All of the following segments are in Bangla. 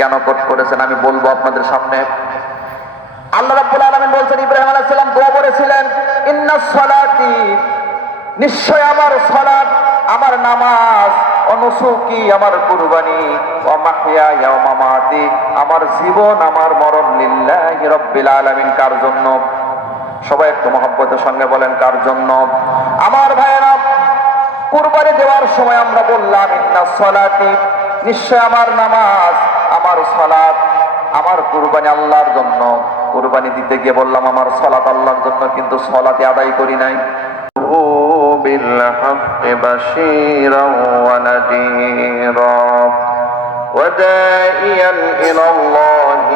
কেন কোট করেছেন আমি বলবো আপনাদের সামনে। আল্লাহ রাব্বুল আলামিন বলছেন, ইব্রাহিম আলাইহিস সালাম দোয়া করেছিলেন, ইন্নাস সালাতি, নিশ্চয় আমার সালাত, আমার নামাজ, অনুসুকি, আমার কুরবানি, ওয়া মাহইয়ায়া ওয়া মামাতি, আমার জীবন আমার মরণ, লিল্লাহি রাব্বিল আলামিন, কার জন্য? সবাই একটু মহব্বতের সঙ্গে বলেন, কার জন্য? আমার ভাইয়েরা, কুরবানি দেওয়ার সময় আমরা বললাম ইন্নাস সালাতি, নিশ্চয় আমার নামাজ, আমার সালাত, আমার কুরবানি আল্লাহর জন্য। কুরবানি দিতে গিয়ে বললাম আমার সালাত আল্লাহর জন্য, কিন্তু সালাতে আদায় করি নাই। بالحق بشيرا ونذيرا وداعيا إلى الله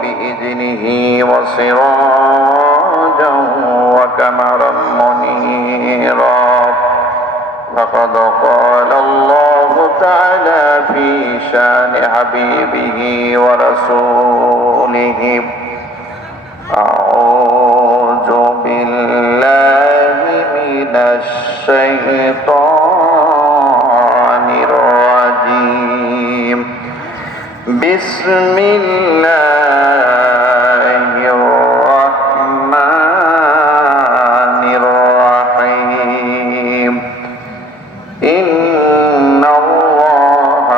بإذنه وسراجا وقمرا منيرا فقد قال الله تعالى في شان حبيبه ورسوله أعوذ بالله من الشيطان الرجيم بسم الله الرحمن الرحيم إن الله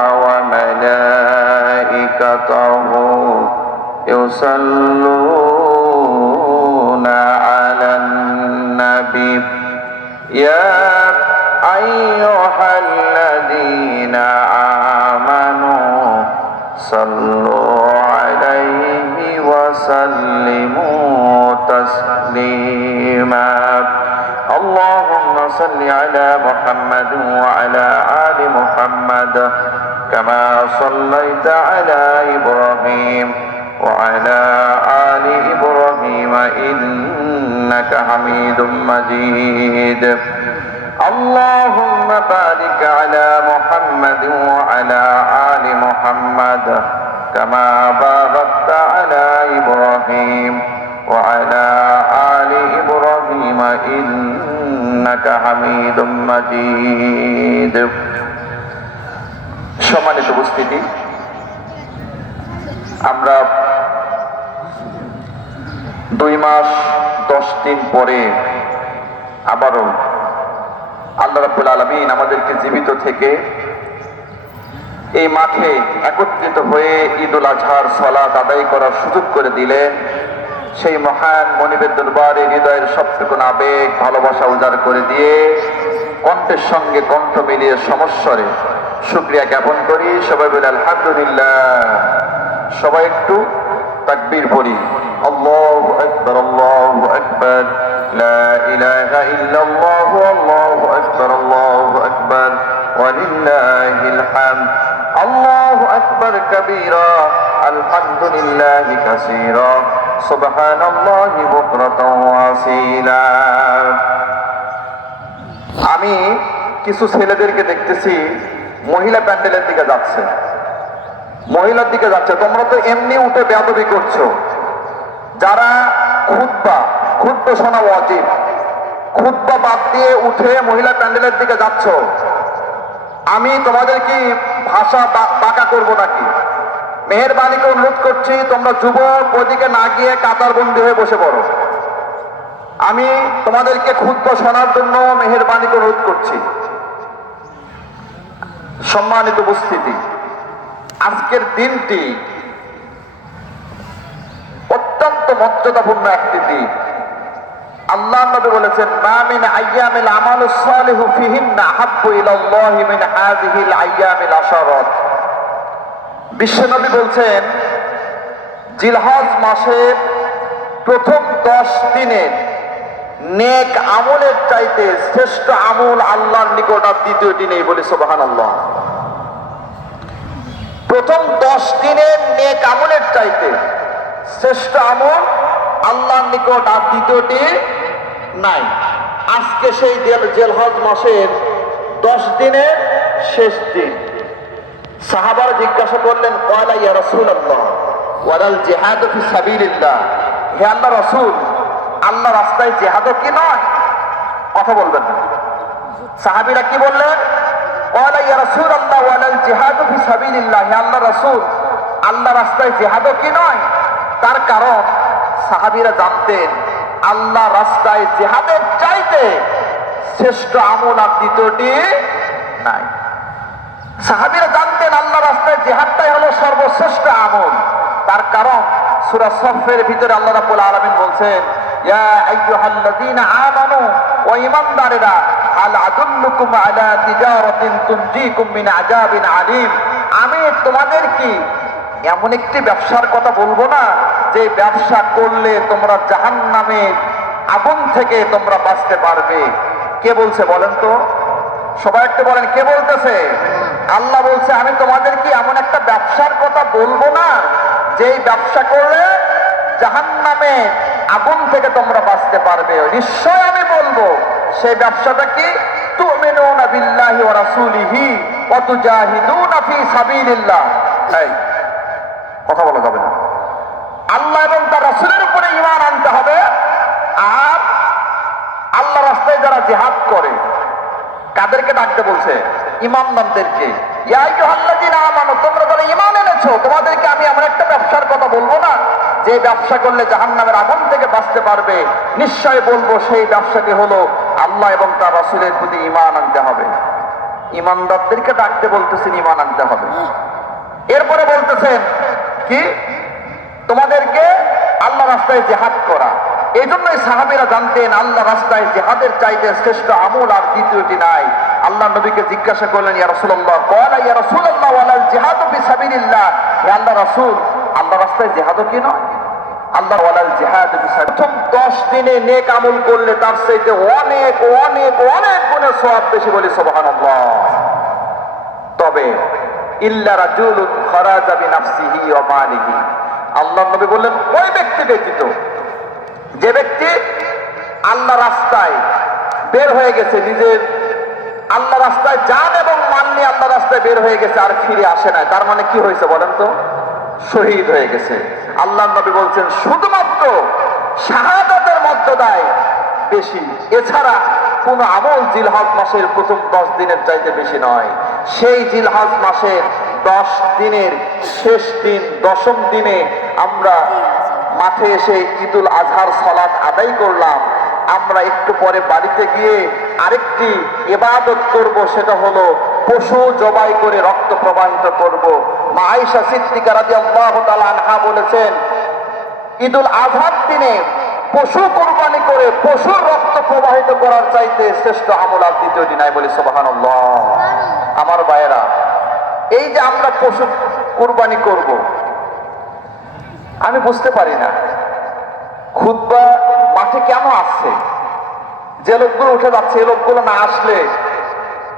وملائكته يصلون على النبي يا أيها الذين آمنوا صلوا عليه وسلموا تسليما اللهم صل على محمد وعلى آل محمد كما صليت على إبراهيم وعلى آل إبراهيم إنك حميد مجيد اللهم بارك على محمد وعلى آل محمد كما باركت على إبراهيم وعلى آل إبراهيم إنك حميد مجيد সম্মানিত উপস্থিতি, আমরা 2 মাস 10 দিন পরে আবারও আল্লাহ রাব্বুল আলামিন আমাদেরকে জীবিত থেকে এই মাঠে একত্রিত হয়ে ঈদুল আজহার সালাত আদায় করার সুযোগ করে দিলেন। সেই মহান মনিবের দরবারে হৃদয়ের সবটুকু আবেগ ভালোবাসা উজাড় করে দিয়ে কণ্ঠের সঙ্গে কণ্ঠ মিলিয়ে সমস্বরে শুকরিয়া জ্ঞাপন করি। সবাই বলে আলহামদুলিল্লাহ। সবাই একটু তাকবীর পড়ি। আল্লাহু আকবার, আল্লাহু আকবার, লা ইলাহা ইল্লাল্লাহু, আল্লাহু আকবার, আল্লাহু আকবার, ওয়ালিল্লাহিল হামদ। আল্লাহু আকবার কাবীরা, আলহামদুলিল্লাহি কাসীরা, সুবহানাল্লাহি বুকরাতাও ওয়া আসীলা। আমি কিছু ছেলেদেরকে দেখতেছি মহিলা প্যান্ডেলের দিকে যাচ্ছে, মহিলার দিকে যাচ্ছে। তোমরা তো এমনি উঠে বেয়াদবি করছো। যারা খুতবা শোনা ওয়াজিব, খুতবা বাদ দিয়ে উঠে মহিলা প্যান্ডেলের দিকে যাচ্ছ, আমি তোমাদের কি ভাষা বাঁকা করবো নাকি? মেহেরবানিকে অনুরোধ করছি, তোমরা যুবক ওদিকে না গিয়ে কাতারবন্দি হয়ে বসে পড়ো। আমি তোমাদেরকে খুতবা শোনার জন্য মেহেরবানিকে অনুরোধ করছি। সম্মানিত উপস্থিতি, আজকের দিনটি অত্যন্ত মর্যাদাপূর্ণ একটি দিন। আল্লাহ নবী বলেছেন, মা মিন আইয়ামিল আমালুস সালিহু ফিহিন্না আহাব্বু ইলাল্লাহি মিন হাযিহিল আইয়ামিল আশারাত। বিশ্বনবী বলছেন, জিলহজ মাসের প্রথম 10 দিনের নেক আমলের চাইতে শ্রেষ্ঠ আমল আল্লাহর নিকট আর দ্বিতীয় দিনেই। বলি সুবহানাল্লাহ। প্রথম 10 দিনের নেক আমলের চাইতে শ্রেষ্ঠ আমল আল্লাহর নিকট আর দ্বিতীয়টি নাই। আজকে সেই জিলহজ মাসের 10 দিনের শেষ দিন। সাহাবারা জিজ্ঞাসা করলেন, ক্বালা ইয়া রাসূলুল্লাহ ওয়ালাল জিহাদু ফি সাবিলিল্লাহ, হে আল্লাহর রাসূল, আল্লাহর রাস্তায় জিহাদও কি নয়? কথা বলবেন না। সাহাবীরা কি বললেন? ক্বালা ইয়া রাসূলুল্লাহ ওয়ালাল জিহাদু ফি সাবিলিল্লাহ, হে আল্লাহর রাসূল, আল্লাহ রাস্তায় জিহাদও কি নয়? তার কারণ সাহাবীরা জানতেন আল্লাহ রাস্তায় জিহাদের চাইতে শ্রেষ্ঠ আমল আর দ্বিতীয়টি নাই। সাহাবীরা জানতেন আল্লাহ রাস্তায় জিহাদটাই হলো সর্বশ্রেষ্ঠ আমল। তার কারণ সূরা সফের ভিতরে আল্লাহ রাব্বুল আলামিন বলছেন, ইয়া আইয়ুহাল্লাযীনা আমানু, ও ঈমানদারেরা, হাল আদুল্লুকুম আলা তিজারাতিন তুনজিকুম মিন আযাবিন আলীম, আমি তোমাদের কি এমন একটি ব্যবসার কথা বলবো না যে ব্যবসা করলে তোমরা জাহান্নামের আগুন থেকে তোমরা বাঁচতে পারবে? কে বলছে বলেন তো? সবাই একটু বলেন, কে বলতেছে? আল্লাহ বলছে আমি তোমাদের কি এমন একটা ব্যবসার কথা বলবো না যেই ব্যবসা করলে জাহান্নামের আগুন থেকে তোমরা বাঁচতে পারবে? নিশ্চয় আমি বলবো। সেই ব্যবসাটা কি? তুমিনুনা বিল্লাহি ওয়া রাসূলিহি ওয়া তুজাহিদুনা ফি সাবিলিল্লাহ। এই কথা বলা যাবে না। আল্লাহ এবং তার রাসূলের উপরে ঈমান আনতে হবে। আর আল্লাহ রাস্তায় যারা জিহাদ করে কাদেরকে ডাকতে বলছে? ঈমানদারদেরকে। ইয়া আইয়ুহাল্লাযীনা আমানু, তোমরা যারা ঈমান এনেছো তোমাদেরকে আমি এমন একটা ব্যবসার কথা বলবো না যে ব্যবসা করলে জাহান্নামের আগুন থেকে বাঁচতে পারবে? নিশ্চয় বলবো সেই ব্যবসাটি হলো আল্লাহ এবং তার রাসূলের প্রতি ঈমান আনতে হবে। ঈমানদারদেরকে ডাকতে বলতেছেন ঈমান আনতে হবে। এরপরে বলতেছেন কি? তোমাদেরকে আল্লাহ রাস্তায় জিহাদ করা। এই জন্যই সাহাবীরা জানতেন আল্লাহ রাস্তায় জিহাদের চাইতে শ্রেষ্ঠ আমল আর দ্বিতীয়টি নাই। আল্লাহ নবীকে জিজ্ঞাসা করলেন, ইয়া রাসূলুল্লাহ, ক্বালা ইয়া রাসূলুল্লাহ ওয়ালাল জিহাদু ফি সাবিলিল্লাহ, হে আল্লাহ রাসূল, আল্লাহ রাস্তায় জিহাদও কি নয়? আল্লাহ ওয়ালাল জিহাদু ফি সাবিলিল্লাহ, প্রথম 10 দিনে নেক আমল করলে তার চাইতে অনেক অনেক অনেক গুণে সওয়াব বেশি, বলি সুবহানাল্লাহ। তবে ইল্লা রাজুলুন খারাজা বিনাফসিহি ওয়া মালিহি, আল্লাহ নবী বললেন ওই ব্যক্তি ব্যতীত যে ব্যক্তি আল্লাহ রাস্তায় বের হয়ে গেছে, নিজের আল্লাহ রাস্তায় জান এবং মাল নিয়ে আল্লাহ রাস্তায় বের হয়ে গেছে আর ফিরে আসে না, তার মানে কি হয়েছে বলেন তো? শহীদ হয়ে গেছে। আল্লাহ নবী বলছেন শুধুমাত্র শাহাদাতের মর্যাদায় বেশি, এছাড়া কোন আমল জিলহজ মাসের প্রথম 10 দিনের চাইতে বেশি নয়। সেই জিলহজ মাসের 10 দিনের শেষ দিন 10ম দিনে আমরা মাঠে এসে ঈদুল আজহার সালাত আদায় করলাম। আমরা একটু পরে বাড়িতে গিয়ে আরেকটি ইবাদত করব, সেটা হলো পশু জবাই করে রক্ত প্রবাহিত করব। মা আয়েশা সিদ্দিকা রাদিয়াল্লাহু তাআলা আনহা বলেছেন, ঈদুল আজহার দিনে পশু কুরবানি করে পশুর রক্ত প্রবাহিত করার চাইতে শ্রেষ্ঠ আমল আর দ্বিতীয়টি নাই, বলি সুবহানাল্লাহ। আমার ভাইয়েরা, এই যে আমরা পশু কুরবানি করব, আমি বুঝতে পারি না খুতবা মাঠে কেন আসছে। যে লোকগুলো উঠে যাচ্ছে এই লোকগুলো না আসলে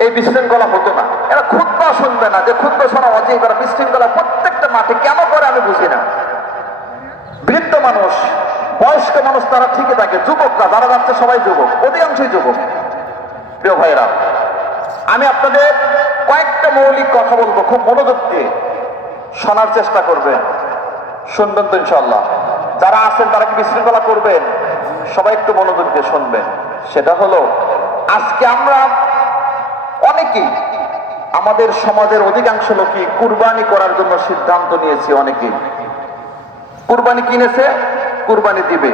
এই বিশৃঙ্খলা হতো না। এরা খুতবা শুনবে না, যে খুতবা শোনা অজীব, এরা বিশৃঙ্খলা প্রত্যেকটা মাঠে কেন করে আমি বুঝি না। বৃদ্ধ মানুষ, বয়স্ক মানুষ তারা ঠিকই থাকে, যুবকরা যারা যাচ্ছে সবাই যুবক, অধিকাংশই যুবক। প্রিয় ভাইরা, আমি আপনাদের কয়েকটা মৌলিক কথা বলবো, খুব মনোযোগ দিয়ে শোনার চেষ্টা করবেন, শুনবেন তো ইনশাআল্লাহ। যারা আছেন তারা কি বিশৃঙ্খলা করবেন? সবাই একটু মনোযোগ দিয়ে শুনবেন। সেটা হলো, আজকে আমরা অনেকেই, আমাদের সমাজের অধিকাংশ লোকই কুরবানি করার জন্য সিদ্ধান্ত নিয়েছি। অনেকেই কুরবানি কিনেছে, কুরবানি দিবে।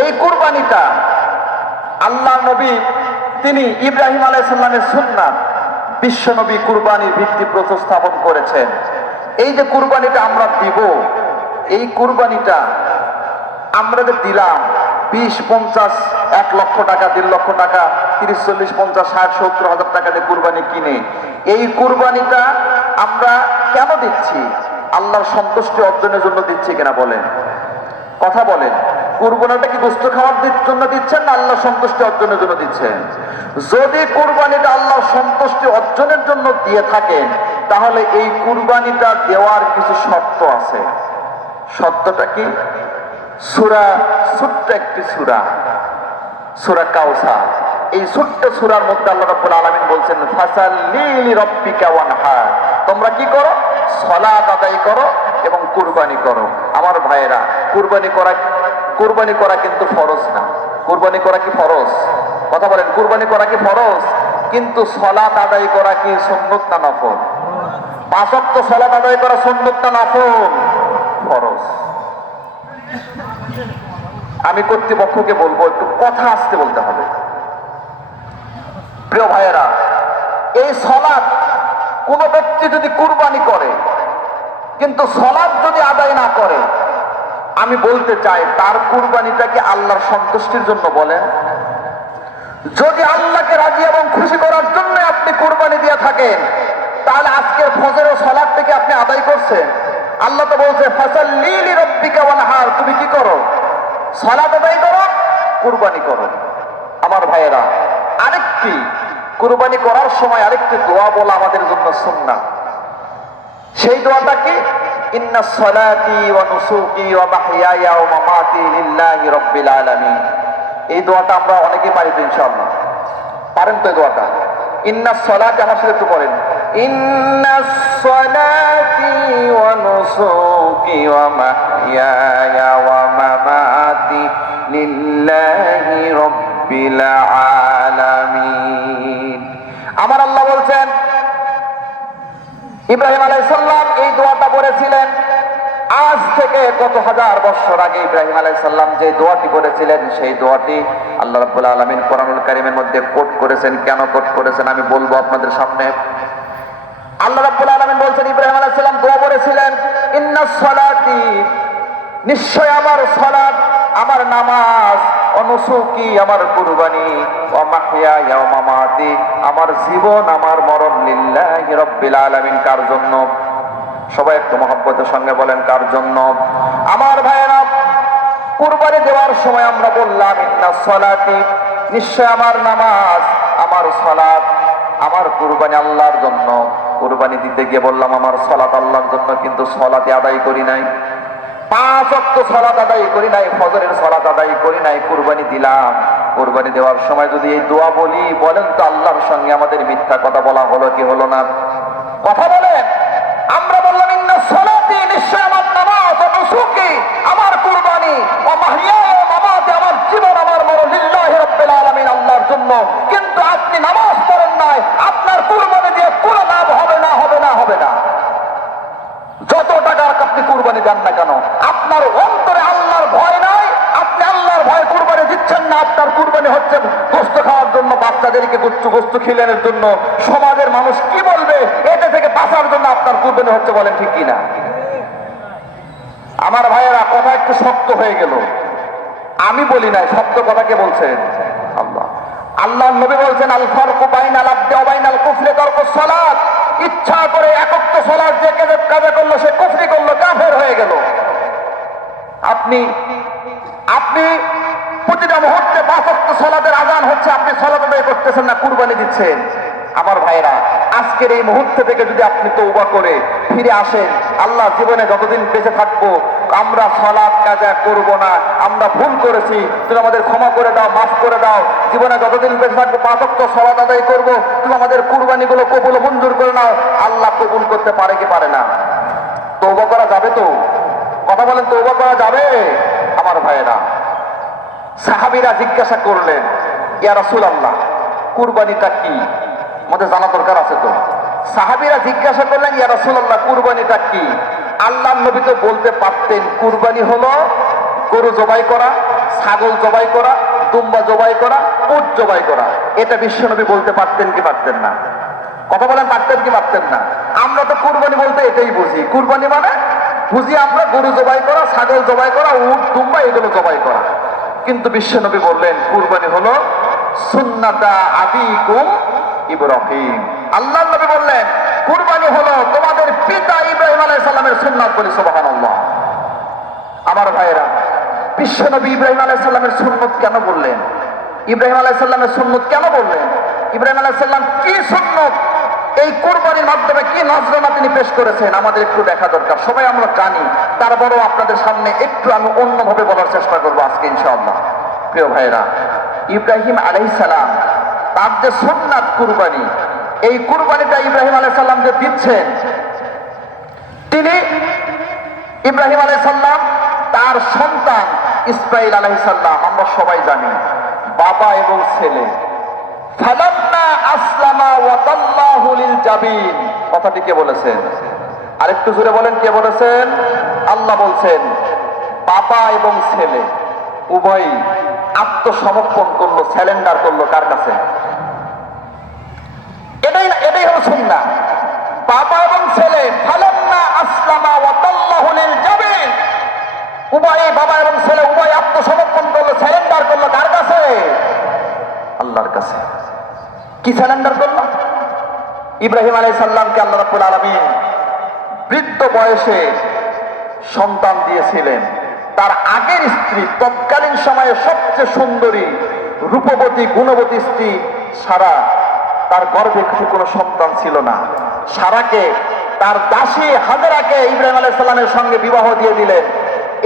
এই কুরবানিটা আল্লাহ নবী তিনি ইব্রাহিম আলাইহিস সালামের সুন্নাত বিশ্ব নবী কুরবানির ভিত্তি প্রতিস্থাপন করেছেন। এই যে কুরবানিটা আমরা দিব, এই কুরবানিটা আমরা যে দিলাম 20, 50, 1 লক্ষ টাকা, 1.5 লক্ষ টাকা, 30, 40, 50, 60, 70 হাজার টাকা দিয়ে কুরবানি কিনে, এই কুরবানিটা আমরা কেন দিচ্ছি? আল্লাহর সন্তুষ্টি অর্জনের জন্য দিচ্ছি কিনা বলেন? কথা বলেন। কুরবানিটা কি গোশত খাওয়ার জন্য দিচ্ছেন না আল্লাহর সন্তুষ্টি অর্জনের জন্য দিচ্ছেন? যদি কুরবানিটা আল্লাহর সন্তুষ্টি অর্জনের জন্য দিয়ে থাকেন, তাহলে এই কুরবানিটা দেওয়ার কিছু শর্ত আছে। শর্তটা কি? সূরা, ছোট্ট একটি সূরা, সূরা কাউসার। এই ছোট্ট সূরার মধ্যে আল্লাহ রাব্বুল আলামিন বলছেন, ফাসাল্লি লিরাব্বিকা ওয়ানহার, তোমরা কি করো? সালাত আদায় করো এবং কুরবানি করো। আমার ভাইয়েরা, কুরবানি করা কিন্তু ফরজ না। কুরবানি করা কি ফরজ? কথা বলেন, কুরবানি করা কি ফরজ? কিন্তু সালাত আদায় করা কি সুন্নাত না নফল? পাঁচ ওয়াক্ত সালাত আদায় করা সুন্নত না নফল? ফরজ। আমি কর্তৃপক্ষকে বলবো একটু কথা আস্তে বলতে হবে। প্রিয় ভাইয়েরা, এই সালাত কোন ব্যক্তি যদি কুরবানি করে কিন্তু সালাত যদি আদায় না করে, আমি বলতে চাই তার কুরবানিটা কি আল্লাহর সন্তুষ্টির জন্য বলেন? যদি আল্লাহকে রাজি এবং খুশি করার জন্য আপনি কুরবানি দিয়ে থাকেন, তাহলে আজকের ফজর ও সালাত থেকে আপনি আদায় করছেন। আল্লাহ তো বলছে ফাসাল্লি লিরাব্বিকা ওয়ানহার, তুমি কি করো? সালাত আদায় করো, কুরবানি করো। আমার ভাইয়েরা, আরেকটি কুরবানি করার সময় আরেকটি দোয়া বলা আমাদের জন্য সুন্নাহ। সেই দোয়াটা কি? ইন্নাস সালাতি ওয়া নুসুকি ওয়া মাহইয়ায়া ওয়া মামাতি লিল্লাহি রাব্বিল আলামিন। এই দোয়াটা আমরা অনেকেই পারি তো ইনশাআল্লাহ। পারেন তো এই দোয়াটা? ইন্নাস সালাতি, আমার সাথে একটু পড়েন। ইন্নাস সালাতি ওয়া নুসুকি ওয়া মাহইয়ায়া ওয়া মামাতি লিল্লাহি রাব্বিল আলামিন। আমার আল্লাহ বলছেন, ইব্রাহিম আলাইহিস সালাম এই দোয়াটা পড়েছিলেন আজ থেকে কত হাজার বছর আগে। ইব্রাহিম আলাইহিস সালাম যে দোয়াটি করেছিলেন, সেই দোয়াটি আল্লাহ রাব্বুল আলামিন কোরআনুল কারীমের মধ্যে কোট করেছেন। কেন কোট করেছেন আমি বলবো আপনাদের সামনে। আল্লাহ রাব্বুল আলামিন বলছেন, ইব্রাহিম আলাইহিস সালাম দোয়া করেছিলেন, ইন্নাস সালাতি, নিশ্চয় আমার সালাত, আমার নামাজ, অনুসুকি আমার কুরবানি, ওয়া মাহইয়ায়া ওয়া মামাতি আমার জীবন আমার মরণ, লিল্লাহি রাব্বিল আলামিন, কার জন্য? সবাই একটু মহব্বতের সঙ্গে বলেন, কার জন্য? আমার ভাইয়েরা, কুরবানি দেওয়ার সময় আমরা বললাম ইন্নাস সালাতি, নিশ্চয় আমার নামাজ, আমার সালাত, আমার কুরবানি আল্লাহর জন্য। কুরবানি দিতে গিয়ে বললাম আমার সালাত আল্লাহর জন্য, কিন্তু সালাতে আদায় করি নাই। পাঁচ ওয়াক্ত সালাত আদায় করি নাই, ফজরের সালাত আদায় করি নাই, কুরবানি দিলাম। কুরবানি দেওয়ার সময় যদি এই দোয়া বলি, বলেন তো আল্লাহর সঙ্গে আমাদের মিথ্যা কথা বলা হলো কি হলো না? কথা বলেন। আমরা বললাম ইন্নাস সালাতি, নিশ্চয় আমার নামাজ, ও নুসুকি আমার কুরবানি, ও মাহইয়ায়া ওয়া মামাতি আমার জীবন আমার মরণ, লিল্লাহি রাব্বিল আলামিন, আল্লাহর জন্য। কিন্তু আপনি নামাজ পড়েন নাই, আপনার কুরবানি দিয়ে কোনো লাভ হবে না, হবে না, হবে না। যত টাকার আপনি কুরবানি দেন না কেন, আপনার অন্তরে আল্লাহর ভয় নাই, আপনি আল্লাহর ভয় কুরবানি দিচ্ছেন না। আপনার কুরবানি হচ্ছে গোশত খাওয়ার জন্য, বাচ্চাদেরকে গোশত খিলানোর জন্য, সমাজের মানুষ কি বলবে এটা থেকে বাঁচার জন্য আপনার কুরবানি হচ্ছে। বলেন ঠিক কিনা? আমার ভাইয়েরা, কথা একটু শক্ত হয়ে গেল। আমি বলি নাই, শক্ত কথা কে বলছেন? আল্লাহ। আল্লাহর নবী বলছেন, আল ফারকু বাইনাল আবদি ওয়া বাইনাল কুফরি তারকুস সালাত। ইচ্ছা করে একক সালাত যে কাজে করলো সে কুফরি করলো, কাফের হয়ে গেল। আপনি প্রতিটা মুহূর্তে পাঁচ ওয়াক্ত সালাতের আযান হচ্ছে, আপনি সালাত আদায় করতেছেন না, কুরবানি দিচ্ছেন। আমার ভাইরা, আজকের এই মুহূর্ত থেকে যদি আপনি তওবা করে ফিরে আসেন, আল্লাহ জীবনে যতদিন বেঁচে থাকবো আমরা সালাত কাজা করব না, আমরা ভুল করেছি, তুমি আমাদের ক্ষমা করে দাও, মাফ করে দাও। জীবনে যতদিন বেঁচে থাকবো পাঁচ ওয়াক্ত সালাত আদায় করব, তুমি আমাদের কুরবানিগুলো কবুল মঞ্জুর করে নাও। আল্লাহ কবুল করতে পারে কি পারে না? তওবা করা যাবে তো? কথা বলেন, তওবা করা যাবে? আমার ভাইয়েরা, সাহাবীরা জিজ্ঞাসা করলেন, ইয়া রাসূলুল্লাহ, কুরবানিটা কি? আমাদের জানা দরকার আছে তো। সাহাবীরা জিজ্ঞাসা করলেন, ইয়া রাসূলুল্লাহ, কুরবানিটা কি? আল্লাহর নবী তো বলতে পারতেন, কুরবানি হলো গরু জবাই করা, ছাগল জবাই করা, দুম্বা জবাই করা, উট জবাই করা। এটা বিশ্বনবী বলতে পারতেন কি পারতেন না? কথা বলেন, পারতেন কি পারতেন না? আমরা তো কুরবানি বলতে এটাই বুঝি। কুরবানি মানে বুঝি আমরা গরু জবাই করা, ছাগল জবাই করা, উট দুম্বা এগুলো জবাই করা। কিন্তু বিশ্বনবী বললেন কুরবানি হলো সুন্নাতা আবিকুম ইব্রাহিম। আল্লাহর নবী বললেন কুরবানি হলো তোমাদের পিতা ইব্রাহিম আলাইহিস সালামের সুন্নাত। বলি সুবহানাল্লাহ। আমার ভাইয়েরা, বিশ্বনবী ইব্রাহিম আলাইহিস সালামের সুন্নাত কেন বললেন? ইব্রাহিম আলাইহিস সালামের সুন্নাত কেন বললেন? ইব্রাহিম আলাইহিস সালাম কি সুন্নাত, এই কুরবানির মাধ্যমে কি নজরানা তিনি পেশ করেছেন আমাদের একটু দেখা দরকার। সবাই আমরা জানি, তারপরেও আপনাদের সামনে একটু আমি অন্যভাবে বলার চেষ্টা করবো আজকে ইনশাআল্লাহ। প্রিয় ভাইয়েরা, ইব্রাহিম আলাইহিস সালাম তার যে সুন্নাত কুরবানি, এই কুরবানিটা ইব্রাহিম আলাইহিস সালাম যে দিচ্ছেন, তিনি ইব্রাহিম আলাইহিস সালাম তার সন্তান ইসমাঈল আলাইহিস সালাম, আমরা সবাই জানি বাবা এবং ছেলে। ফালাম্মা আসলামা ওয়া তাল্লাহু লিল জাবিন, কথাটি কে বলেছেন? আরেকটু জোরে বলেন, কে বলেছেন? আল্লাহ বলছেন বাবা এবং ছেলে উভয়ই আত্মসমর্পণ করলো, স্যালেন্ডার করলো কার কাছে? এটাই হলো সুন্নাহ। বাবা এবং ছেলে ফালাম্মা আসলামা ওয়া তাল্লাহু লিল জাবিন, উভয় বাবা এবং ছেলে উভয় আত্মসমর্পণ করলো, স্যালেন্ডার করলো কার কাছে? আল্লাহর কাছে। কি স্যালেন্ডার করলো? ইব্রাহিম আলাইহিস সালামকে আল্লাহ রাব্বুল আলামিন বৃদ্ধ বয়সে সন্তান দিয়েছিলেন। তার আগের স্ত্রী, তৎকালীন সময়ে সবচেয়ে সুন্দরী, রূপবতী, গুণবতী স্ত্রী সারা, তার গর্ভে কোনো সন্তান ছিল না। সারাকে, তার দাসী হাজেরাকে ইব্রাহিম আলাইহিস সালামের সঙ্গে বিবাহ দিয়ে দিলেন।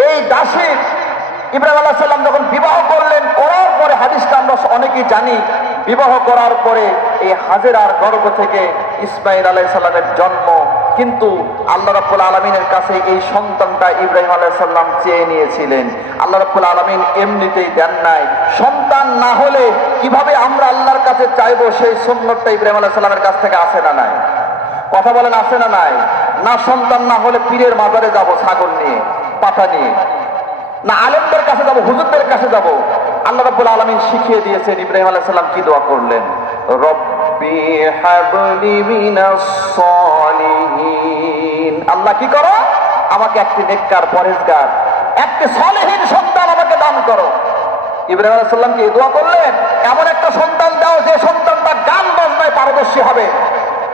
এই দাসী ইব্রাহিম আলাইহিস সালাম যখন বিবাহ করলেন, করার পরে হাদিসটা আমরা অনেকেই জানি, বিবাহ করার পরে এই হাজেরার গর্ভ থেকে ইসমাইল আলাইহিস সালামের জন্ম। কিন্তু আল্লাহ রাব্বুল আলামিনের কাছে এই সন্তানটা ইব্রাহিম আলাইহিস সালাম চেয়ে নিয়েছিলেন। আল্লাহ রাব্বুল আলামিন এমনিতেই দেন নাই। সন্তান না হলে কিভাবে আমরা আল্লাহর কাছে চাইবো, সেই সুন্নতটা ইব্রাহিম আলাইহিস সালামের কাছ থেকে আসে না নাই? কথা বলেন, আসে না নাই? না সন্তান না হলে পীরের মাজারে যাব ছাগল নিয়ে, পাতা নিয়ে, না আলেমদের কাছে যাব, হুজুরদের কাছে যাব। আল্লাহ রাব্বুল আলামিন শিখিয়ে দিয়েছেন ইব্রাহিম আলাইহিস সালাম কি দোয়া করলেন? রব্বি হাবলি মিনাস সলিহিন। আল্লাহ কি করো? আমাকে একটি নেককার, পরেজগার, একটি সলিহিন সন্তান আমাকে দান করো। ইব্রাহিম আলাইহিস সালাম কি দোয়া করলেন? এমন একটা সন্তান দাও যে সন্তানটা গান বাজনায় পারদর্শী হবে,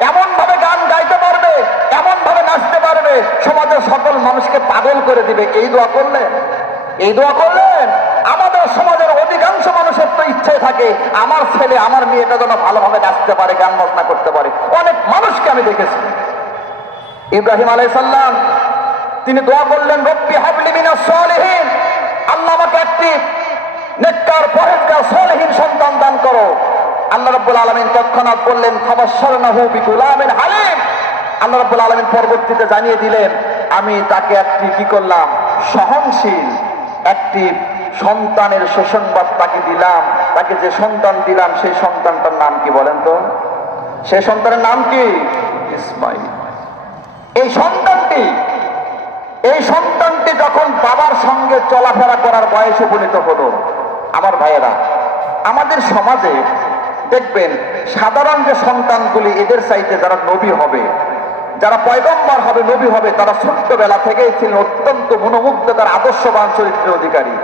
এমন ভাবে গান গাইতে পারবে, এমন ভাবে নাচতে পারবে, সমাজের সকল মানুষকে পাগল করে দিবে। এই দোয়া করলেন? এই দোয়া করলেন? আমাদের সমাজের অধিকাংশ মানুষের তো ইচ্ছে থাকে আমার ছেলে, আমার মেয়েটা যেন ভালোভাবে নাচতে পারে, গান বাজনা করতে পারে। অনেক মানুষকে আমি দেখেছি। ইব্রাহিম আলাইহিস সালাম তিনি দোয়া করলেন রব্বি হাবলি মিনাস সলিহিন, আল্লাহ আমাকে একটি নেককার, পরেজগার, সলিহিন সন্তান দান করো। আল্লাহ রাব্বুল আলামিন তৎক্ষণাৎ বললেন ফাবাশশারনাহু বিগুলামিন হালিম। আল্লাহ রাব্বুল আলামিন পরবর্তীতে জানিয়ে দিলেন আমি তাকে একটি কি করলাম? সহনশীল একটি সন্তানের সুসংবাদ তাকে দিলাম। তাকে যে সন্তান দিলাম সেই সন্তানটার নাম কি বলেন তো? সেই সন্তানের নাম কি? ইসমাইল। এই সন্তানটি যখন বাবার সঙ্গে চলাফেরা করার বয়স উপনীত হলো, আমার ভাইয়েরা, আমাদের সমাজে দেখবেন সাধারণ যে সন্তানগুলি, এদের চাইতে যারা নবী হবে, যারা পয়গম্বর হবে, নবী হবে, তারা ছোট্টবেলা থেকেই ছিলেন অত্যন্ত মনোমুগ্ধতার আদর্শবান চরিত্রের অধিকারী।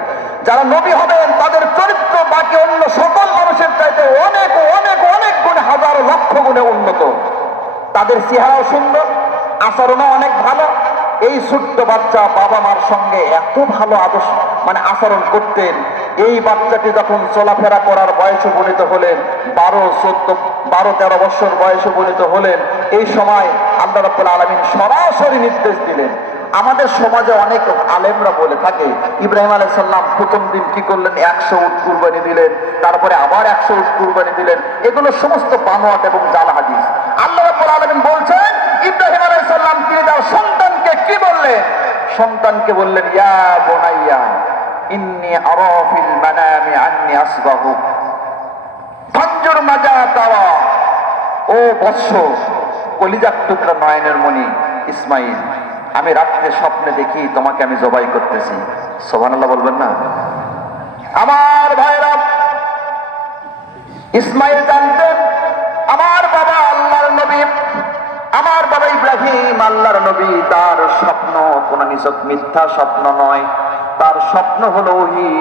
যারা নবী হবেন তাদের চরিত্র বাকি অন্য সকল মানুষের চাইতে অনেক অনেক অনেক গুণে, হাজারো লক্ষ গুণে উন্নত। তাদের চেহারাও সুন্দর, আচরণও অনেক ভালো। এই ছোট্ট বাচ্চা বাবা মার সঙ্গে এত ভালো আচরণ করতেন। এই বাচ্চাটি যখন চলাফেরা করার বয়স উপনীত হলেন, 12-13 বছর বয়স উপনীত হলেন, এই সময় আল্লাহ রাব্বুল আলামিন সরাসরি নির্দেশ দিলেন। আমাদের সমাজে অনেক আলেমরা বলে থাকে ইব্রাহিম আলাইহিস সালাম প্রথম দিন কি করলেন? 100 উট কুরবানি দিলেন, তারপরে আবার 100 উট কুরবানি দিলেন। এগুলো সমস্ত বানোয়াট এবং জাল হাদিস। আল্লাহ রাব্বুল আলামিন বলছেন ইব্রাহিম আলাইহিস সালাম তিনি তার সন্তানকে কি বললেন? সন্তানকে বললেন ইয়া বুনাইয়া ইন্নী আরা ফিল মানামি আন্নী আসবাহু ফানজুর মাজা তারা। ও বৎস, কলিজার টুকরা, নয়নের মণি ইসমাইল, আমি রাত্রে স্বপ্নে দেখি তোমাকে আমি জবাই করতেছি। সুবহানাল্লাহ বলবেন না? আমার ভাইরা, ইসমাইল জানতেন আমার বাবা আল্লাহর নবী, আমার বাবা ইব্রাহিম আল্লাহর নবী। তার স্বপ্ন কোন নিছক মিথ্যা স্বপ্ন নয়, তার স্বপ্ন হলো ওহী,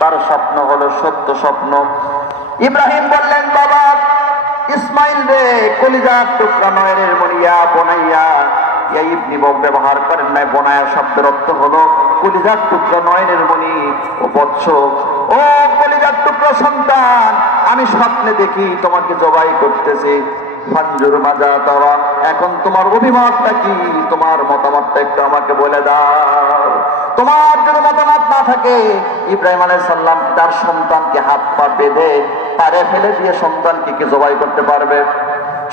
তার স্বপ্ন হলো সত্য স্বপ্ন। ইব্রাহিম বললেন বাবা ইসমাইল রে, কলিজার টুকরা, নয়নের মণি, ইয়া বুনাইয়া, ইয়া ইবনি ব্যবহার করেন নাই। বনায়া শব্দের অর্থ হলো কলিজার টুকরা, নয়নের মণি। ও বৎস, ও কলিজার টুকরা সন্তান, আমি স্বপ্নে দেখি তোমাকে জবাই করতেছি। ফানজুর মাজা তারা, এখন তোমার অভিমতটা কি? তোমার মতামতটা একটু আমাকে বলে দাও। তোমার যদি মতামত না থাকে, ইব্রাহিম আলাইহিস সালাম তার সন্তানকে হাত পা বেঁধে পারে ফেলে দিয়ে সন্তানকে কি জবাই করতে পারবে?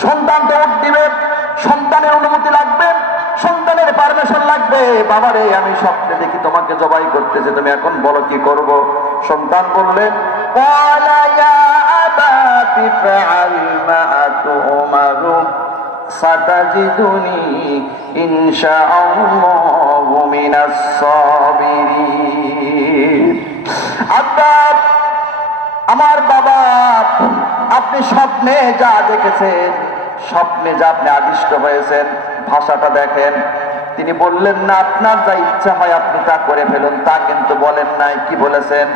সন্তান তো উঠ দিবে, সন্তানের অনুমতি লাগবে, সন্তানের পারমিশন লাগবে। বাবারে আমি স্বপ্নে দেখি তোমাকে জবাই করতেছে, তুমি এখন বলো কি করব? সন্তান বললেন ক্বালা ইয়া আবাতি ফাআল মা তুমারু সাতাজিদুনি ইনশাআল্লাহু মিনাস সাবিরিন। আব্বা, আমার বাবা, আপনি স্বপ্নে যা দেখেছেন, স্বপ্নে যা আপনি আদিষ্ট হয়েছেন, ভাষাটা দেখেন। তিনি বললেন না আপনার যা ইচ্ছা হয় আপনি তা করে ফেলুন, তা কিন্তু বলেন নাই। কি বলেছেন?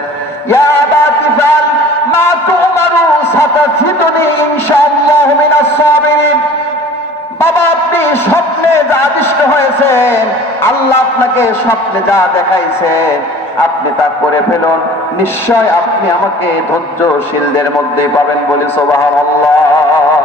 ইয়া আবাতি ফাল মা তুমারু সাতাজিদুনি ইনশাআল্লাহু মিনাস সাবিরিন। বাবা, আপনি স্বপ্নে যা আদিষ্ট হয়েছেন, আল্লাহ আপনাকে স্বপ্নে যা দেখাইছেন, আপনি তা করে ফেলুন, নিশ্চয় আপনি আমাকে ধৈর্যশীলদের মধ্যেই পাবেন। বলি সুবহানাল্লাহ।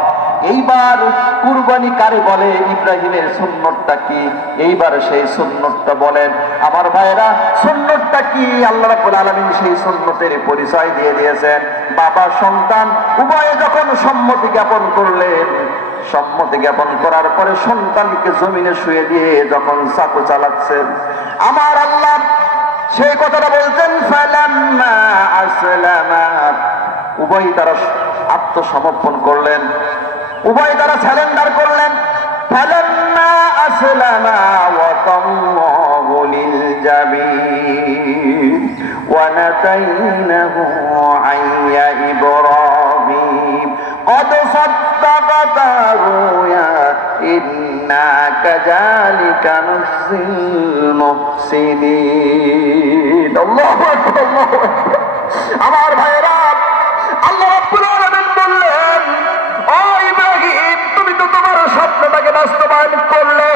এইবার কুরবানি কারে বলে, ইব্রাহিমের সুন্নতটা কি, এইবার সেই সুন্নতটা বলেন। আমার ভাইরা, সুন্নতটা কি? আল্লাহ রাব্বুল আলামিন সেই সুন্নতের পরিচয় দিয়ে দিয়েছেন। বাবা সন্তান উভয়ে যখন সম্মতি জ্ঞাপন করলেন, সম্মতি জ্ঞাপন করার পরে সন্তানকে জমিনে শুয়ে দিয়ে যখন চাকু চালাচ্ছেন, আমার আল্লাহ সেই কথাটা বলছেন, ফালাম্মা আসলামা, উভয় তারা আত্মসমর্পণ করলেন, উভয় তারা সারেন্ডার করলেন। ফালাম্মা আসলামা ওয়া তাল্লাহু লিল জাবিন ওয়া নাদাইনাহু আইয়া ইব্রাহিম قد صدقت الرؤيا إنا كذلك نجزي المحسنين। الله أكبر الله أكبر। আমার ভাইরা, আল্লাহ রাব্বুল আলামিন বললেন, ও ইব্রাহিম, তুমি তো তোমার স্বপ্নটাকে বাস্তবায়ন করলে,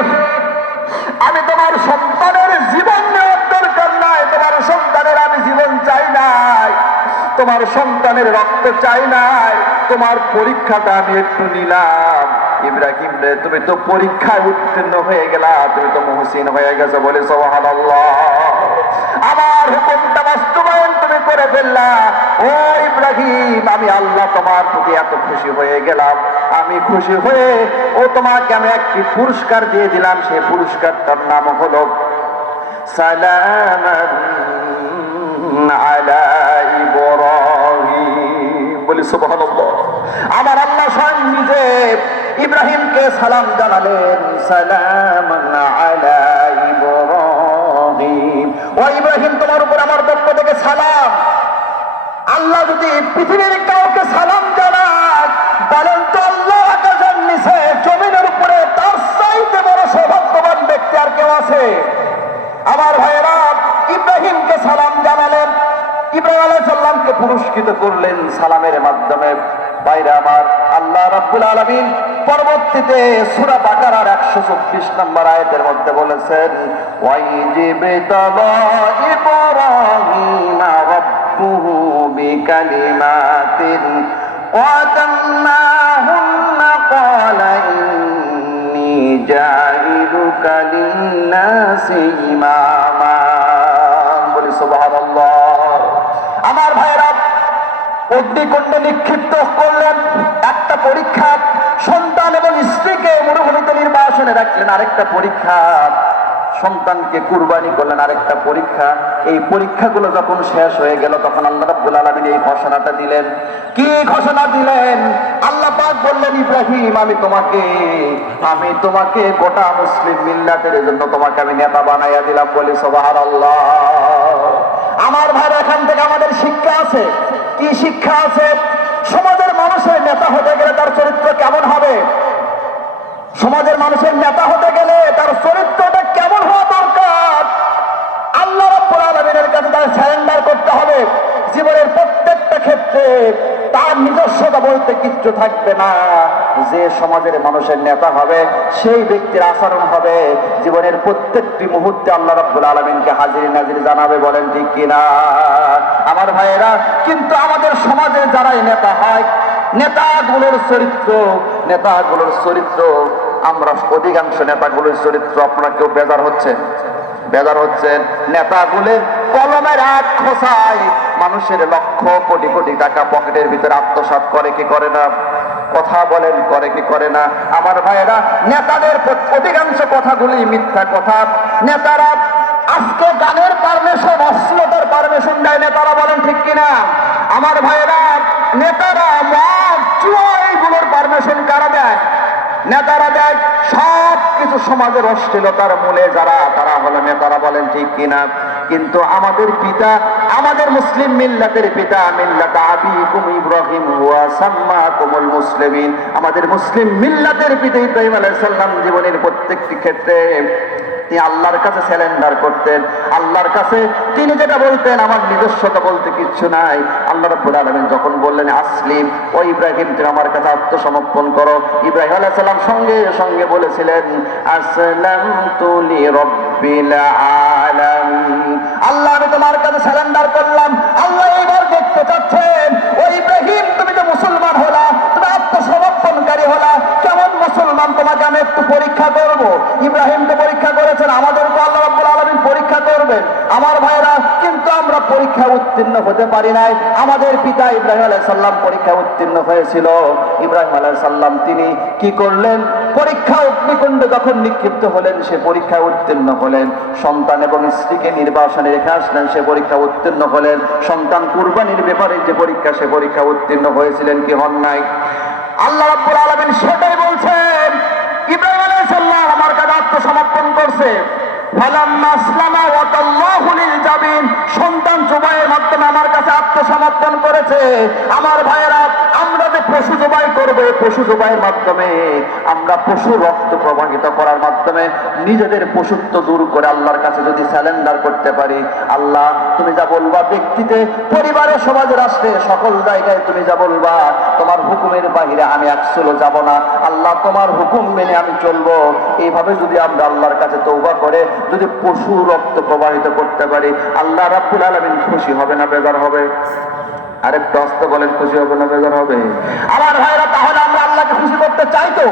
আমি তোমার সন্তানের জীবন নেওয়ার দরকার নাই, তোমার সন্তানের আমি জীবন চাই নাই, তোমার সন্তানের রক্ত চাই নাই, তোমার পরীক্ষাটা আমি একটু নিলাম। ইব্রাহিম রে, তুমি তো পরীক্ষায় উত্তীর্ণ হয়ে গেলা, তুমি তো মুহসিন হয়ে গেছো। বলে সুবহানাল্লাহ। আমার হুকুমটা বাস্তবায়ন তুমি করে ফেললা। ও ইব্রাহিম, আমি আল্লাহ তোমার প্রতি এত খুশি হয়ে গেলাম, আমি খুশি হয়ে ও তোমাকে আমি একটি পুরস্কার দিয়ে দিলাম। সেই পুরস্কারটার নাম হলো সালামান আলা ইব্রাহিম। বলি সুবহানাল্লাহ। আমার আল্লাহ স্বয়ং নিজে ইব্রাহিমকে সালাম জানালেন, সালামান আলা ইব্রাহিম। ও ইব্রাহিম, তোমার উপর আমার পক্ষ থেকে সালাম। আল্লাহ যদি পৃথিবীর কাউকে সালাম জানায়, বলেন তো আল্লাহ আকাশের নিচে জমিনের উপরে তার চাইতে বড় সৌভাগ্যবান ব্যক্তি আর কেউ আছে? আমার ভাইয়েরা, ইব্রাহিমকে সালাম জানালেন, ইব্রাহিম আলাইহিস সালামকে পুরস্কৃত করলেন সালামের মাধ্যমে। ভাইরা আমার, আল্লাহ রাব্বুল আলামিন পরবর্তীতে সূরা বাকারার 124 নম্বর আয়াতের মধ্যে বলেছেন, ওয়াইজিবতালা ইব্রাহিম রাব্বুহু বিকালিমাতিন ওয়াতাম্মাহুন্না ক্বালা ইন্নী জাইলুকা লিন-নাসি ইমামা। বলি সুবহানাল্লাহ। আমার ভাইরা, অগ্নিকুণ্ডে নিক্ষিপ্ত করলেন একটা পরীক্ষা, সন্তান এবং স্ত্রীকে মরুভূমিতে নির্বাসনে রাখলেন আরেকটা পরীক্ষা, সন্তানকে কুরবানি করলেন আরেকটা পরীক্ষা। এই পরীক্ষাগুলো যখন শেষ হয়ে গেল, তখন আল্লাহ রাব্বুল আলামিন এই ঘোষণাটা দিলেন। কি ঘোষণা দিলেন? আল্লাহ পাক বললেন, ইব্রাহিম, আমি তোমাকে গোটা মুসলিম মিল্লাতের জন্য তোমাকে আমি নেতা বানাইয়া দিলাম। বলি সুবহানাল্লাহ। আমার ভাই, এখান থেকে আমাদের শিক্ষা আছে। কি শিক্ষা আছে? সমাজের মানুষের নেতা হতে গেলে তার চরিত্র কেমন হবে? সমাজের মানুষের নেতা হতে গেলে তার চরিত্রটা কেমন হওয়া দরকার? আল্লাহ রাব্বুল আলামিনের কাছে তার সারেন্ডার করতে হবে। জীবনের প্রত্যেকটা ক্ষেত্রে তার নিজস্বতা বলতে কিচ্ছু থাকবে না। যে সমাজের মানুষের নেতা হবে, সেই ব্যক্তির আচরণ হবে জীবনের প্রত্যেকটি মুহূর্তে আল্লাহ রাব্বুল আলামিনকে হাজির নাজির জানাবে। বলেন ঠিক কিনা? আমার ভাইয়েরা, কিন্তু আমাদের সমাজে যারাই নেতা হয়, নেতাগুলোর চরিত্র আমরা অধিকাংশ নেতাগুলোর চরিত্র, আপনারা কেউ বেজার হচ্ছেন নেতাগুলোর কলমের এক খোসায় মানুষের লক্ষ কোটি কোটি টাকা পকেটের ভিতরে আত্মসাৎ করে কি করে না? কথা বলেন, করে কি করে না? আমার ভাইয়েরা, নেতাদের অধিকাংশ কথাগুলি মিথ্যা কথা। নেতারা আজকে গানের পারমিশন, অশ্লীলতার পারমিশন দেয় নেতারা। বলেন ঠিক কিনা? আমার ভাইয়েরা, নেতারা মদ জুয়া এইগুলোর পারমিশন কারা দেয়? নেতারা দেখ সব কিছু সমাজের অশ্লীলতার মূলে যারা, তারা হলো নেতারা, বলেন ঠিক কিনা? কিন্তু আমাদের পিতা, আমাদের মুসলিম মিল্লাতের পিতা, মিল্লাত আবিকুম ইব্রাহিম ওয়া সাম্মাকুমুল মুসলিমিন, আমাদের মুসলিম মিল্লাতের পিতা ইব্রাহিম আলাইহিস সালাম জীবনের প্রত্যেকটি ক্ষেত্রে তিনি আল্লাহর কাছে স্যালেন্ডার করতেন। আল্লাহর কাছে তিনি যেটা বলতেন, আমার নিজস্বতা বলতে কিচ্ছু নাই। আল্লাহ রাব্বুল আলামিন যখন বললেন আসলিম, ও ইব্রাহিম তুমি আমার কাছে আত্মসমর্পণ করো, ইব্রাহিম আলাইহিস সালাম সঙ্গে সঙ্গে বলেছিলেন আসলামতু লিরাব্বিল আলামিন, আল্লাহ আমি তোমার কাছে স্যালেন্ডার করলাম। আল্লাহ এইবার দেখতে চাচ্ছেন, ও ইব্রাহিম তুমি তো মুসলমান হলা, তুমি আত্মসমর্পণকারী হলা, কেমন মুসলমান তোমাকে আমি একটু পরীক্ষা করব। ইব্রাহিম তো পরীক্ষা করেছেন, আমাদেরকে আল্লাহ রাব্বুল আলামিন পরীক্ষা করবেন আমার ভাইরা, কিন্তু আমরা পরীক্ষা উত্তীর্ণ হতে পারি নাই। আমাদের পিতা ইব্রাহিম আলাইহিস সালাম পরীক্ষা উত্তীর্ণ হয়েছিল। ইব্রাহিম আলাইহিস সালাম তিনি কি করলেন? পরীক্ষা অগ্নিকুণ্ডে যখন নিক্ষিপ্ত হলেন, সে পরীক্ষা উত্তীর্ণ হলেন। সন্তান এবং স্ত্রীকে নির্বাসনে রেখে আসলেন, সে পরীক্ষা উত্তীর্ণ হলেন। সন্তান কুরবানির ব্যাপারে যে পরীক্ষা, সে পরীক্ষা উত্তীর্ণ হয়েছিলেন কি হন নাই? আল্লাহ রাব্বুল আলামিন সেটাই বলছেন, ইব্রাহিম আলাইহিস সালাম আমার কাছে আত্মসমর্পণ করছে। ফালাম্মা আসলামা ওয়া তাল্লাহু লিল জাবিন, সন্তান জবাইয়ের মাধ্যমে আমার কাছে আত্মসমর্পণ করেছে। আমার ভাইয়েরা, আমরা যে পশু জবাই করব, পশু জবাইয়ের মাধ্যমে আমরা পশু রক্ত প্রবাহিত করার মাধ্যমে নিজেদের পশুত্ব দূর করে আল্লাহর কাছে যদি স্যালেন্ডার করতে পারি, আল্লাহ তুমি যা বলবা, ব্যক্তিতে, পরিবারে, সমাজে, রাষ্ট্রে, সকল জায়গায় তুমি যা বলবা, তোমার হুকুমের বাহিরে আমি একচুলও যাব না। আল্লাহ তোমার হুকুম মেনে আমি চলবো। এইভাবে যদি আমরা আল্লাহর কাছে তওবা করে যদি পশু রক্ত প্রবাহিত করতে পারি, আল্লাহ রাব্বুল আলামিন খুশি হবে না বেজার হবে? আরেকটু আস্তে বলেন, খুশি হবে না বেজার হবে? আমার ভাইরা, তাহলে আমরা আল্লাহকে খুশি করতে চাই তো?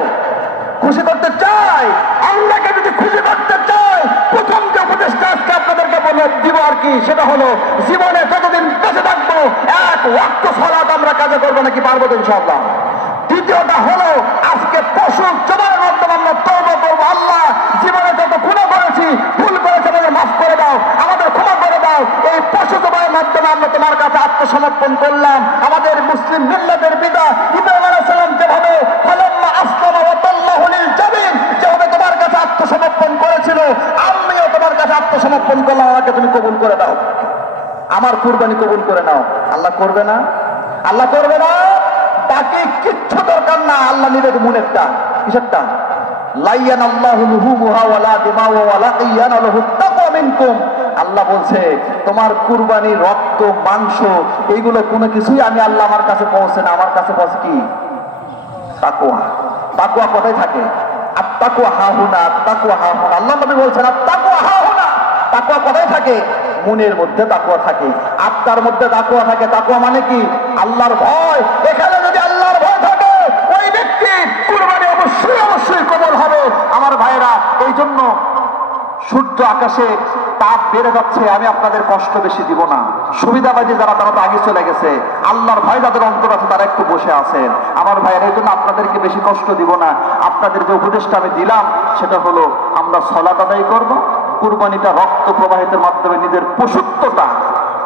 খুশি করতে চাই। আল্লাহকে যদি খুশি করতে চাই, প্রথম যে উপদেশটা আজকে আপনাদেরকে দিব আর কি, সেটা হলো জীবনে যতদিন বেঁচে থাকবো এক ওয়াক্ত সালাত আমরা কাজে করবো নাকি, পারবো তো ইনশাআল্লাহ? দ্বিতীয়টা হলো আজকে পশু জবাইয়ের মাধ্যমে আমরা তওবা করবো, আল্লাহ জীবনে যত গুনাহ করেছি, ভুল করেছি, আমাদের মাফ করে দাও, আমাদের ক্ষমা করে দাও। এই পশু জবাইয়ের মাধ্যমে আমরা তোমার কাছে আত্মসমর্পণ করলাম। আমাদের মুসলিম মিল্লাতের পিতা ইব্রাহিম আলাইহিস সালাম যেভাবে ফালাম্মা আসলামা ওয়া তাল্লাহু লিল জাবিন, যেভাবে তোমার কাছে আত্মসমর্পণ করেছিল, আমিও তোমার কাছে আত্মসমর্পণ করলাম, আমাকে তুমি কবুল করে দাও, আমার কুরবানি কবুল করে নাও। আল্লাহ করবে না? আল্লাহ করবে না? তাকে কিচ্ছু দরকার না, আল্লাহ নিবে মনেরটা। কিসেরটা? লাইয়ানাল্লাহু লুহুমুহা ওয়ালা দিমাওয়া ওয়ালা ইয়ানালুহু তাকওয়া মিনকুম। আল্লাহ বলছে তোমার কুরবানির রক্ত, মাংস, এইগুলো কোনো কিছুই আমি আল্লাহ আমার কাছে পৌঁছে না। আমার কাছে পৌঁছে কি? তাকওয়া। তাকওয়া কোথায় থাকে? আত-তাকওয়া হাহুনা, আত-তাকওয়া হাহুনা। আল্লাহ নবী বলছেন আত-তাকওয়া হাহুনা। তাকওয়া কোথায় থাকে? মনের মধ্যে তাকওয়া থাকে, আত্মার মধ্যে তাকওয়া থাকে। তাকওয়া মানে কি? আল্লাহর ভয়। এখানে যদি আল্লাহর ভয় থাকে, ওই ব্যক্তি কুরবানি অবশ্যই অবশ্যই কবুল হবে। আমার ভাইরা, এই জন্য সূর্য আকাশে তাপ বেড়ে যাচ্ছে, আমি আপনাদের কষ্ট বেশি দিব না। সুবিধাবাদী যারা, তারা তো আগে চলে গেছে। আল্লাহর ভয় যাদের অন্তর আছে, তারা একটু বসে আছেন। আমার ভাইয়ের, এই জন্য আপনাদেরকে বেশি কষ্ট দিব না। আপনাদের যে উপদেশটা আমি দিলাম, সেটা হলো আমরা সালাত আদায় করব। কুরবানিটা রক্ত প্রবাহিতের মাধ্যমে নিজের পশুত্বটা,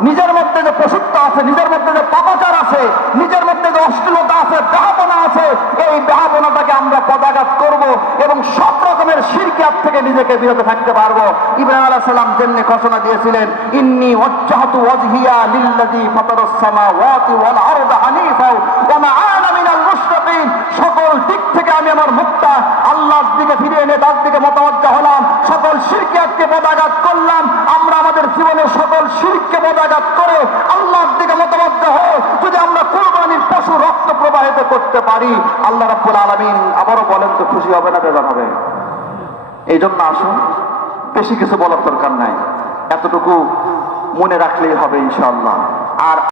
নিজের মধ্যে যে পশুত্ব আছে, নিজের মধ্যে যে পাপাচার আছে, নিজের মধ্যে যে অশ্লীলতা আছে, বেহাপনা আছে, এই বেহাপনাটাকে আমরা পদাঘাত করব এবং সব রকমের শিরকিয়াত থেকে নিজেকে বিরত থাকতে পারবো। ইব্রাহিম আলাইহিস সালাম যেমনি ঘোষণা দিয়েছিলেন, ইন্নী ওয়াজ্জাহতু ওয়াজহিয়া লিল্লাযী ফাতারাস সামাওয়াতি ওয়াল আরদা হানিফা ওয়া মা আনা মিনাল মুশরিকিন, সকল দিক থেকে আমি আমার মুখটা আল্লাহর দিকে ফিরিয়ে এনে তার দিকে মতাওয়াজ্জা হলাম, সকল শিরকিয়াতকে পদাঘাত করলাম। আমরা আমাদের জীবনের সকল শিরককে পদাঘাত করে আল্লাহর দিকে মতাবদ্ধ হয়ে যদি আমরা কুরবানির পশু রক্ত প্রবাহিত করতে পারি, আল্লাহ রাব্বুল আলামিন আবারও বলেন তো খুশি হবে না বেজার হবে? এই জন্য আসুন, বেশি কিছু বলার দরকার নাই, এতটুকু মনে রাখলেই হবে ইনশাআল্লাহ। আর